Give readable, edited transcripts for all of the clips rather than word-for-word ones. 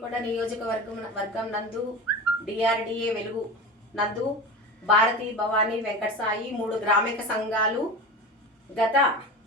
కొండ నియోజకవర్గం నందు డిఆర్డిఏ వెలుగు నందు భారతి భవానీ వెంకట సాయి 3 గ్రామిక సంఘాలు గత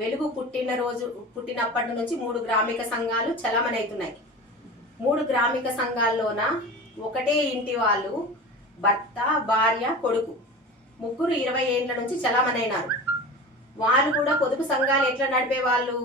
వెలుగు పుట్టినప్పటి నుంచి 3 గ్రామిక సంఘాలు చలమనవుతున్నాయి. 3 గ్రామిక సంఘాల్లోన ఒకటే ఇంటి వాళ్ళు భర్త భార్య కొడుకు ముగ్గురు 20 ఏళ్ల నుంచి చలమనైనారు. వాళ్ళు కూడా పొదుపు సంఘాలు ఎట్లా నడిపే వాళ్ళు,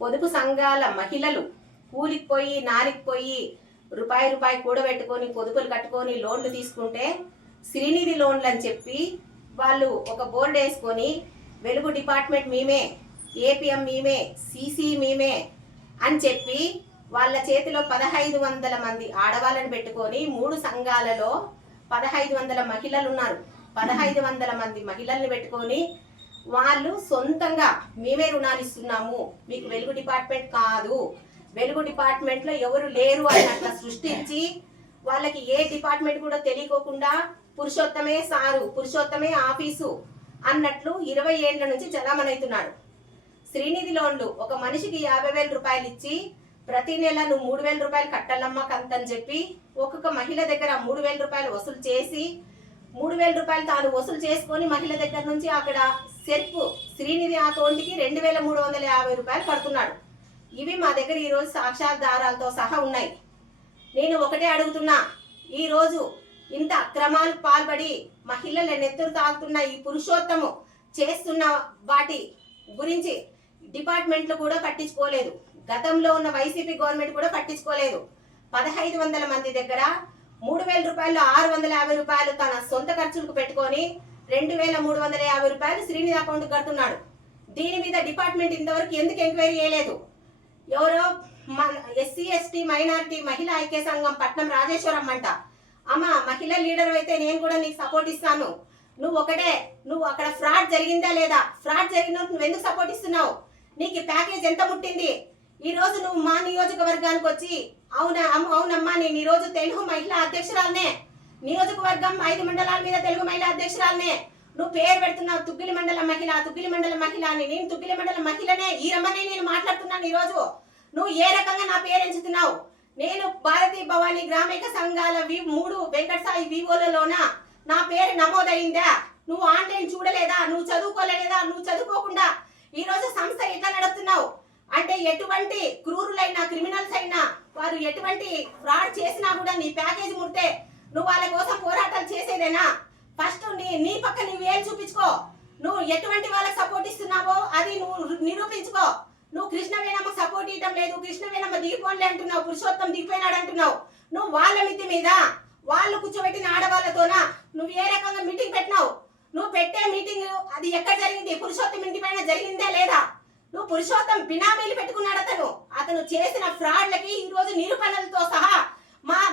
పొదుపు సంఘాల మహిళలు కూలికిపోయి నారికిపోయి రూపాయి కూడబెట్టుకొని పొదుపులు కట్టుకొని లోన్లు తీసుకుంటే శ్రీనిధి లోన్లు అని చెప్పి వాళ్ళు ఒక బోర్డు వేసుకొని వెలుగు డిపార్ట్మెంట్ మేమే, ఏపీఎం మేమే, సీసీ మేమే అని చెప్పి వాళ్ళ చేతిలో 1500 మంది ఆడవాళ్ళని పెట్టుకొని 3 సంఘాలలో 1500 మహిళలు ఉన్నారు. 1500 మంది మహిళల్ని పెట్టుకొని వాళ్ళు సొంతంగా మేమే రుణాలు ఇస్తున్నాము, మీకు వెలుగు డిపార్ట్మెంట్ కాదు, వెలుగు డిపార్ట్మెంట్లో ఎవరు లేరు అన్నట్ల సృష్టించి వాళ్ళకి ఏ డిపార్ట్మెంట్ కూడా తెలియకోకుండా పురుషోత్తమే సారు, పురుషోత్తమే ఆఫీసు అన్నట్లు 20 ఏళ్ల నుంచి చలామణవుతున్నాడు. శ్రీనిధి లోన్లు ఒక మనిషికి 50,000 రూపాయలు ఇచ్చి ప్రతి నెల నువ్వు 3,000 రూపాయలు కట్టాలమ్మా కంతని చెప్పి ఒక్కొక్క మహిళ దగ్గర 3,000 రూపాయలు వసూలు చేసి 3,000 రూపాయలు తాను వసూలు చేసుకొని మహిళ దగ్గర నుంచి అక్కడ సెర్పు శ్రీనిధి అకౌంట్కి 2,350 రూపాయలు కడుతున్నాడు. ఇవి మా దగ్గర ఈరోజు సాక్ష్యాధారాలతో సహా ఉన్నాయి. నేను ఒకటే అడుగుతున్నా, ఈరోజు ఇంత అక్రమాలకు పాల్పడి మహిళల నెత్తురు తాగుతున్న ఈ పురుషోత్తము చేస్తున్న వాటి గురించి డిపార్ట్మెంట్లు కూడా పట్టించుకోలేదు. గతంలో ఉన్న వైసీపీ గవర్నమెంట్ కూడా పట్టించుకోలేదు. 1500 మంది దగ్గర 3,000 రూపాయలు 650 రూపాయలు తన సొంత ఖర్చులకు పెట్టుకొని 2,350 రూపాయలు శ్రీనిధి అకౌంట్ కడుతున్నాడు. దీని మీద డిపార్ట్మెంట్ ఇంతవరకు ఎందుకు ఎంక్వైరీ చేయలేదు? ఎవరో ఎస్సీ ఎస్టీ మైనారిటీ మహిళా ఐక్య సంఘం పట్నం రాజేశ్వరం అంట, అమ్మ మహిళా లీడర్ అయితే నేను కూడా నీకు సపోర్ట్ ఇస్తాను, నువ్వు అక్కడ ఫ్రాడ్ జరిగిందా లేదా, ఫ్రాడ్ జరిగినప్పుడు నువ్వు ఎందుకు సపోర్ట్ ఇస్తున్నావు, నీకు ప్యాకేజ్ ఎంత ముట్టింది? ఈ రోజు నువ్వు మా నియోజకవర్గానికి వచ్చి అవునమ్మా నేను ఈ రోజు తెలుగు మహిళా అధ్యక్షురాలనే, నియోజకవర్గం 5 మండలాల మీద తెలుగు మహిళా అధ్యక్షురాలనే, నువ్వు పేరు పెడుతున్నావు తుగ్గిలి మండల మహిళ అని. నేను తుగ్గిలి మండల మహిళనే, ఈ రమ్మనే నేను మాట్లాడుతున్నాను. ఈరోజు నువ్వు ఏ రకంగా నా పేరు ఎంచుతున్నావు? నేను భారతీ భవానీ గ్రామిక సంఘాల 3 వెంకట సాయి వివోలలోన నా పేరు నమోదైందా? నువ్వు ఆన్లైన్ చూడలేదా? నువ్వు చదువుకోలేదా? నువ్వు చదువుకోకుండా ఈ రోజు సంస్థ ఎట్లా నడుపుతున్నావు అంటే ఎటువంటి క్రూరులైనా క్రిమినల్స్ అయినా వారు ఎటువంటి ఫ్రాడ్ చేసినా కూడా నీ ప్యాకేజ్ ముడితే నువ్వు వాళ్ళ కోసం పోరాటాలు చేసేదేనా? ఫస్ట్ నీ పక్క నీ వేలు చూపించుకో. నువ్వు ఎటువంటి వాళ్ళకి సపోర్ట్ ఇస్తున్నావో అది నువ్వు నిరూపించుకో. నువ్వు కృష్ణవేణమ్మ సపోర్ట్ ఇవ్వడం లేదు, కృష్ణవేణమ్మ దిగిపోలే అంటున్నావు, పురుషోత్తం దిగిపోయినాడు అంటున్నావు. నువ్వు వాళ్ళ మిద్ది మీద వాళ్ళు కూర్చోబెట్టిన ఆడవాళ్ళతోన నువ్వు ఏ రకంగా మీటింగ్ పెట్టినావు? నువ్వు పెట్టే మీటింగ్ అది ఎక్కడ జరిగింది? పురుషోత్తం ఇంటి పైన జరిగిందా లేదా? నువ్వు పురుషోత్తం బినామీలు పెట్టుకున్నాడు. అతను చేసిన ఫ్రాడ్లకి ఈ రోజు నిరూపణలతో సహా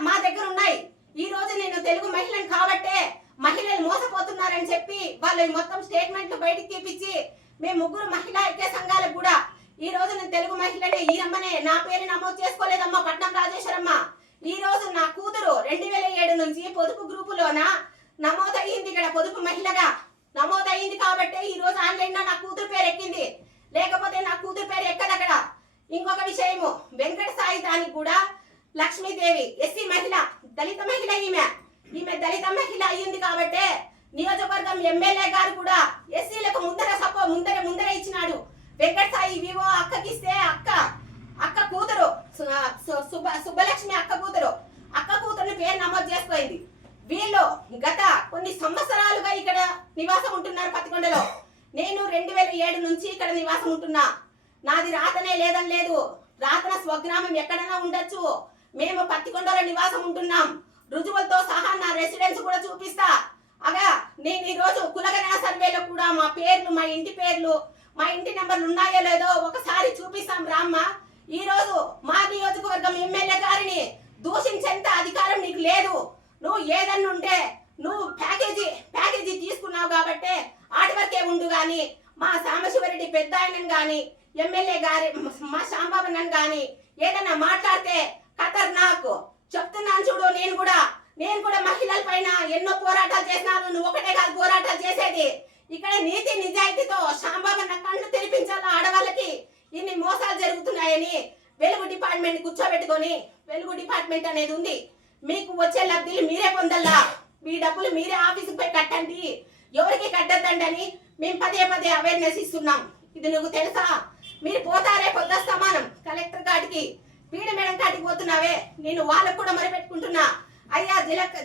మా దగ్గర ఉన్నాయి. ఈ రోజు నేను తెలుగు మహిళను కాబట్టే మహిళలు మోసపోతున్నారని చెప్పి వాళ్ళు మొత్తం స్టేట్మెంట్లు బయటికి తీపిచ్చి మేము 3 మహిళా ఐక్య సంఘాలకు కూడా ఈ రోజు నేను తెలుగు మహిళనే, ఈ రమ్మనే నా పేరు నమోదు చేసుకోలేదమ్మా పట్నం రాజేశ్వరమ్మ. ఈ రోజు నా కూతురు 2007 నుంచి పొదుపు గ్రూపులోన నమోదయ్యింది. ఇక్కడ పొదుపు మహిళగా నమోదయ్యింది కాబట్టి ఈ రోజు ఆన్లైన్ నా కూతురు పేరు ఎక్కింది, లేకపోతే నా కూతురు పేరు ఎక్కదు అక్కడ. ఇంకొక విషయము, వెంకట సాయి దానికి కూడా లక్ష్మీదేవి ఎస్సీ మహిళ, దళిత మహిళ, ఈమె దళిత మహిళ అయ్యింది కాబట్టి నియోజకవర్గం ఎమ్మెల్యే గారు కూడా ఎస్సీలకు ముందర ఇచ్చినాడు. వెంకట సాయి వివో అక్కకి ఇస్తే అక్క కూతురు సుబ్బలక్ష్మి అక్క కూతురుని పేరు నమోదు చేసుకోయింది. వీళ్ళు గత కొన్ని సంవత్సరాలుగా ఇక్కడ నివాసం ఉంటున్నారు పత్తికొండలో. నేను 2007 నుంచి ఇక్కడ నివాసం ఉంటున్నా. నాది రాతనే లేదని లేదు, రాతన స్వగ్రామం ఎక్కడైనా ఉండొచ్చు. మేము పత్తికొండలో నివాసం ఉంటున్నాం. రుజువులతో సహా నా రెసిడెన్స్ కూడా చూపిస్తా. అగా నేను ఈ రోజు కులగణన సర్వేలో కూడా మా పేర్లు, మా ఇంటి పేర్లు, మా ఇంటి నెంబర్లు ఉన్నాయో లేదో ఒకసారి చూపిస్తాం రామ్మ. ఈ రోజు మా నియోజకవర్గం ఎమ్మెల్యే గారిని దూషించేంత అధికారం నీకు లేదు. నువ్వు ఏదన్నా ఉంటే నువ్వు ప్యాకేజీ తీసుకున్నావు కాబట్టి ఆటి వరకే ఉండు గాని మా సాంబశివరెడ్డి పెద్ద ఆయనని గాని ఎమ్మెల్యే గారి మా శాంబాబన్నని గాని ఏదన్నా మాట్లాడితే ఖతర్నాక్ చెప్తున్నాను చూడు. నేను కూడా మహిళల పైన ఎన్నో పోరాటాలు చేసినాను. నువ్వు ఒకటే కాదు పోరాటాలు చేసేది. ఇక్కడ నీతి నిజాయితీతో శాంబాబన్న కళ్ళు తెరిపించాలా ఆడవాళ్ళకి ఇన్ని మోసాలు జరుగుతున్నాయని వెలుగు డిపార్ట్మెంట్ కూర్చోబెట్టుకొని వెలుగు డిపార్ట్మెంట్ అనేది ఉంది, మీకు వచ్చే లబ్ధిలు మీరే పొందల్లా, మీ డబ్బులు మీరే ఆఫీసుకు పోయి కట్టండి, ఎవరికి కట్టద్దండి అని మేము పదే అవేర్నెస్ ఇస్తున్నాం. ఇది నువ్వు తెలుసా? మీరు పోతారే పొద్దుస్తమానం కలెక్టర్ కాడికి, పీడి మేడం కాడికి పోతున్నావే, నేను వాళ్ళకు కూడా మొరపెట్టుకుంటున్నా, అయ్యా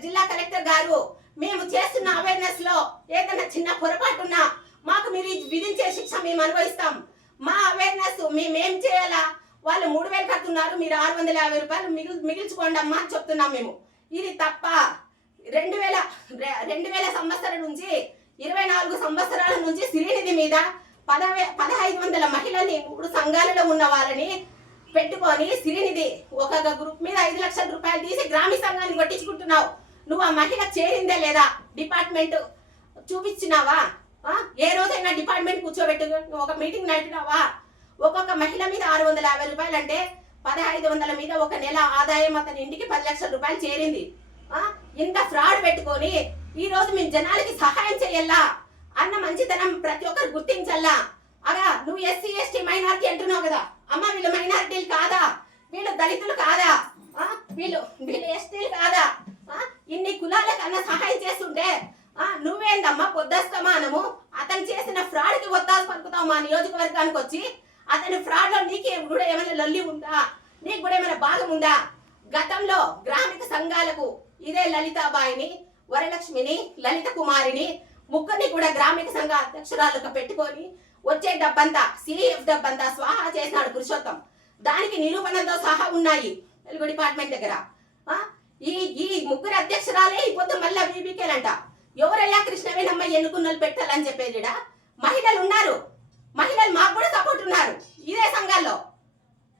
జిల్లా కలెక్టర్ గారు, మేము చేస్తున్న అవేర్నెస్ లో ఏదైనా చిన్న పొరపాటున్నా మాకు మీరు విధించే శిక్ష మేము అనుభవిస్తాం. మా అవేర్నెస్ మేమేం చేయాలా? వాళ్ళు 3,000 కడుతున్నారు, మీరు 650 రూపాయలు మిగిల్చుకోండి అమ్మా అని చెప్తున్నాం మేము. ఇది తప్ప 2000 సంవత్సరం నుంచి 24 సంవత్సరాల నుంచి శ్రీనిధి మీద 1500 మహిళల్ని 3 సంఘాలలో ఉన్న వాళ్ళని పెట్టుకొని శ్రీనిధి ఒక గ్రూప్ మీద 5 లక్షల రూపాయలు తీసి గ్రామీణ సంఘాన్ని కొట్టించుకుంటున్నావు. నువ్వు ఆ మహిళ చేరిందే లేదా? డిపార్ట్మెంట్ చూపించినావా? ఏ రోజైనా డిపార్ట్మెంట్ కూర్చోబెట్టు ఒక మీటింగ్ నడిపినావా? ఒక్కొక్క మహిళ మీద 650 రూపాయలు అంటే 1500 మీద ఒక నెల ఆదాయం అతని ఇంటికి 10 లక్షల రూపాయలు చేరింది. ఇంత ఫ్రాడ్ పెట్టుకొని ఈ రోజు మేము జనాలకి సహాయం చేయాలా అన్న మంచితనం ప్రతి ఒక్కరు గుర్తించల్లా. అగా నువ్వు ఎస్సీ ఎస్టీ మైనారిటీ అంటున్నావు కదా, అమ్మ వీళ్ళు మైనారిటీలు కాదా? వీళ్ళు దళితులు కాదా? వీళ్ళు ఎస్టీలు కాదా? ఇన్ని కులాల కన్నా సహాయం చేస్తుంటే నువ్వేందమ్మా పొద్దుస్తమానము అతను చేసిన ఫ్రాడ్ కి ఒత్తాసు పలుకుతావు మా నియోజకవర్గానికి వచ్చి. అతని ఫ్రాడ్ లో నీకే కూడా ఏమైనా లొల్లి ఉందా? నీకు కూడా ఏమైనా భాగం ఉందా? గతంలో గ్రామిక సంఘాలకు ఇదే లలితాబాయిని, వరలక్ష్మిని, లలిత కుమారిని ముగ్గురిని కూడా గ్రామిక సంఘ అధ్యక్షురాలుగా పెట్టుకొని వచ్చే డబ్బంతా సిఎఫ్ డబ్బంతా స్వాహా చేసినాడు పురుషోత్తం. దానికి నిరూపణలతో సహా ఉన్నాయి వెలుగు డిపార్ట్మెంట్ దగ్గర. ఈ ముగ్గురు అధ్యక్షురాలే ఇప్పుడు మళ్ళీ వీబీకేలంట. ఎవరయ్యా కృష్ణవేణమ్మ ఎన్నుకున్నలు పెట్టాలని చెప్పేదిడా? మహిళలు ఉన్నారు, మహిళలు మాకు కూడా సపోర్ట్ ఉన్నారు ఇదే సంఘాల్లో.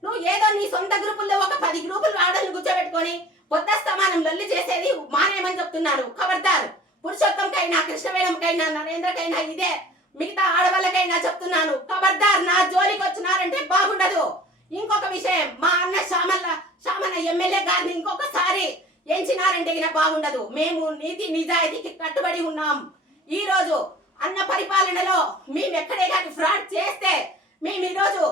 నువ్వు ఏదో నీ సొంత గ్రూపుల్లో ఒక 10 గ్రూపులు ఆడలను కూర్చోబెట్టుకొని పొద్దుస్తమానం లొల్లి చేసేది మానేమని చెప్తున్నాను. ఖబర్దార్, పురుషోత్తంకైనా కృష్ణవేణంకైనా నరేంద్రకైనా ఇదే, మిగతా ఆడవాళ్ళకైనా చెప్తున్నాను, ఖబర్దార్ నా జోలికి వచ్చినారంటే బాగుండదు. ఇంకొక విషయం, మా అన్న శామన్న ఎమ్మెల్యే గారిని ఇంకొకసారి ఎంచినారంటే బాగుండదు. మేము నీతి నిజాయితీకి కట్టుబడి ఉన్నాం. ఈ రోజు అన్న పరిపాలనలో మేము ఎక్కడే కానీ ఫ్రాడ్ చేస్తే మేము ఈరోజు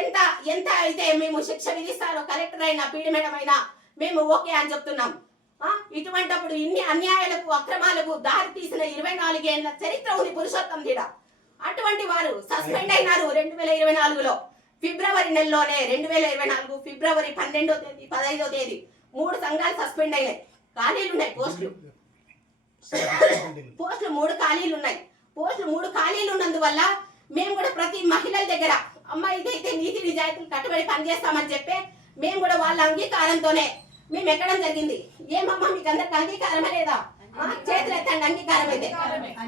ఎంత అయితే మేము శిక్ష విధిస్తారో కలెక్టర్ అయినా పీడి మేడం అయినా మేము ఓకే అని చెప్తున్నాం. ఇటువంటిప్పుడు ఇన్ని అన్యాయాలకు అక్రమాలకు దారి తీసిన 24 ఏళ్ల చరిత్ర ఉంది పురుషోత్తం దీడ. అటువంటి వారు సస్పెండ్ అయినారు 2024లో ఫిబ్రవరి నెలలోనే. 2024 ఫిబ్రవరి 12వ తేదీ 15వ తేదీ 3 సంఘాలు సస్పెండ్ అయినాయి. ఖాళీలు ఉన్నాయి, పోస్టులు 3 ఖాళీలు ఉన్నాయి. పోస్టులు 3 ఖాళీలు ఉన్నందువల్ల మేము కూడా ప్రతి మహిళల దగ్గర అమ్మ ఇదైతే నీతి నిజాయితీలు కట్టుబడి పనిచేస్తామని చెప్పి మేము కూడా వాళ్ళ అంగీకారంతోనే మేము ఎక్కడం జరిగింది. ఏమమ్మా మీకు అందరికి అంగీకారమే లేదా? చేతులు ఎత్తండి అంగీకారం అయితే.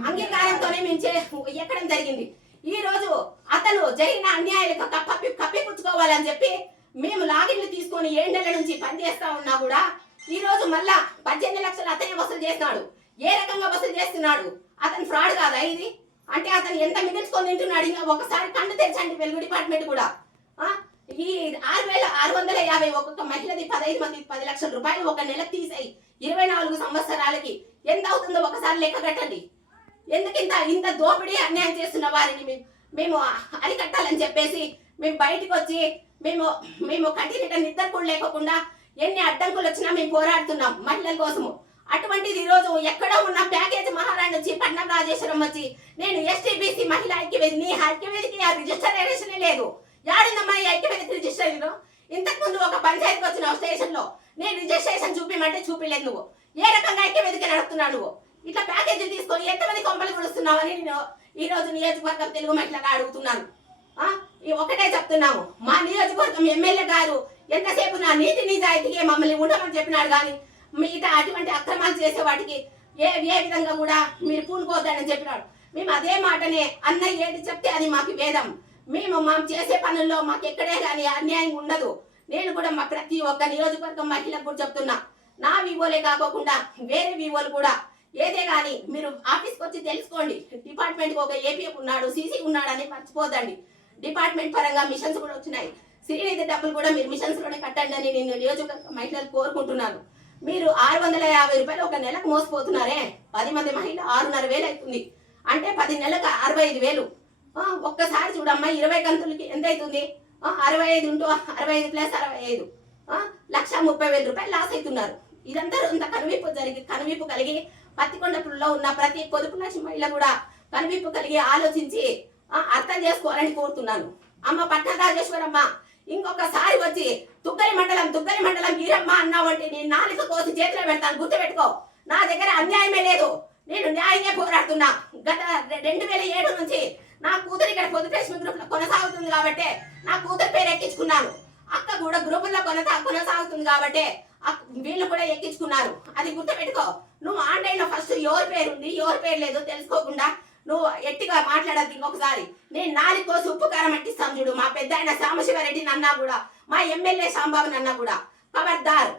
అంగీకారంతోనే మేము ఎక్కడం జరిగింది. ఈ రోజు అతను జరిగిన అన్యాయాలకు కప్పిపుచ్చుకోవాలని చెప్పి మేము లాగిన్లు తీసుకొని 7 నెలల నుంచి పనిచేస్తా ఉన్నా కూడా ఈ రోజు మళ్ళా 18 లక్షలు అతనే వసూలు చేస్తున్నాడు. ఏ రకంగా వసూలు చేస్తున్నాడు? అతను ఫ్రాడ్ కాదా ఇది? అంటే అతను ఎంత మిగిల్చుకొని తింటున్నాడు? ఇంకా ఒకసారి కన్ను తెచ్చండి వెలుగు డిపార్ట్మెంట్ కూడా. ఈ 6,650 ఒక్కొక్క మహిళది 15 మంది 10 లక్షల రూపాయలు ఒక నెలకు తీసేయి 24 సంవత్సరాలకి ఎంత అవుతుందో ఒకసారి లెక్క కట్టండి. ఎందుకు ఇంత దోపిడీ అన్యాయం చేస్తున్న వారిని మేము అరికట్టాలని చెప్పేసి మేము బయటకు వచ్చి మేము కంటినిట నిద్ర కూడా లేకుండా ఎన్ని అడ్డంకులు వచ్చినా మేము పోరాడుతున్నాం మహిళల కోసము. అటువంటిది ఈ రోజు ఎక్కడో ఉన్న ప్యాకేజ్ మహారాణి వచ్చి పట్నం రాజేశ్వరం వచ్చి నేను ఎస్టీబీసీ మహిళ ఐక్యవేది, నీ ఐక్యవేదికి ఆ రిజిస్ట్రేషన్ లేదు. యాడుందమ్మా ఈ ఐక్యవేదికి రిజిస్ట్రేషన్? ఇంతకు ముందు ఒక పంచాయతీకి వచ్చిన స్టేషన్ లో నేను రిజిస్ట్రేషన్ చూపిమంటే చూపిలేదు. నువ్వు ఏ రకంగా ఐక్యవేదిక నడుపుతున్నావు? నువ్వు ఇట్లా ప్యాకేజీలు తీసుకొని ఎంతమంది కొంపలు కొడుస్తున్నావని నేను ఈ రోజు నియోజకవర్గం తెలుగు మహిళగా అడుగుతున్నాను. ఒకటే చెప్తున్నాము, మా నియోజకవర్గం ఎమ్మెల్యే గారు ఎంతసేపు నా నీతి నిజాయితీకి మమ్మల్ని ఉండమని చెప్పినాడు కానీ మిగతా అటువంటి అక్రమాలు చేసే వాటికి ఏ విధంగా కూడా మీరు పూనుకోవద్దని చెప్పినాడు. మేము అదే మాటనే, అన్న ఏది చెప్తే అది మాకు వేదం. మేము చేసే పనుల్లో మాకు ఎక్కడే కానీ అన్యాయం ఉండదు. నేను కూడా మా ప్రతి ఒక్క నియోజకవర్గం మహిళలకు కూడా చెప్తున్నా, నా వివోలే కాకోకుండా వేరే వివోలు కూడా ఏదే కానీ మీరు ఆఫీస్కి వచ్చి తెలుసుకోండి. డిపార్ట్మెంట్కి ఒక ఏపీఎఫ్ ఉన్నాడు, సీసీ ఉన్నాడు అని మర్చిపోదండి. డిపార్ట్మెంట్ పరంగా మిషన్స్ కూడా వచ్చినాయి. శ్రీనిధి డబ్బులు కూడా మీరు మిషన్స్ లోనే కట్టండి అని నేను నియోజకవర్గ మహిళలు కోరుకుంటున్నాను. మీరు 650 రూపాయలు ఒక నెలకు మోసపోతున్నారే. 10 మంది మహిళ 6,500 అవుతుంది అంటే 10 నెలలకు 65,000. ఒక్కసారి చూడమ్మా 20 కంతులకి ఎంత అవుతుంది? 65 ఉంటూ 65 ప్లస్ 65 1,30,000 లాస్ అవుతున్నారు. ఇదంతా ఇంత కనువిప్పు కలిగి పత్తికొండలో ఉన్న ప్రతి పొదుపు లక్ష్మి మహిళ కూడా కనువిప్పు కలిగి ఆలోచించి అర్థం చేసుకోవాలని కోరుతున్నాను. అమ్మ పట్టరాజేశ్వరమ్మ, ఇంకొకసారి వచ్చి తుగ్గలి మండలం ఈరమ్మ అన్నావంటే నేను నాలుక కోసి చేతిలో పెడతాను, గుర్తుపెట్టుకో. నా దగ్గర అన్యాయమే లేదు, నేను న్యాయంగా పోరాడుతున్నా. గత 2007 నుంచి నా కూతురు ఇక్కడ పొదుపేశ్వర గ్రూప్ లో కొనసాగుతుంది కాబట్టి నా కూతురు పేరు ఎక్కించుకున్నాను. అక్క కూడా గ్రూపుల్లో కొనసాగుతుంది కాబట్టి వీళ్ళు కూడా ఎక్కించుకున్నారు. అది గుర్తుపెట్టుకో. నువ్వు ఆన్లైన్ లో ఫస్ట్ ఎవరి పేరు ఉంది ఎవరి పేరు లేదు తెలుసుకోకుండా నువ్వు ఎట్టిగా మాట్లాడద్దు. ఇంకొకసారి నేను నాలుగు కోసం ఉప్పు కారం అట్టిస్తాను చూడు. మా పెద్ద ఆయన సాంబశివారెడ్డి అన్నా కూడా, మా ఎమ్మెల్యే సాంబాబు అన్నా కూడా, ఖబర్దార్.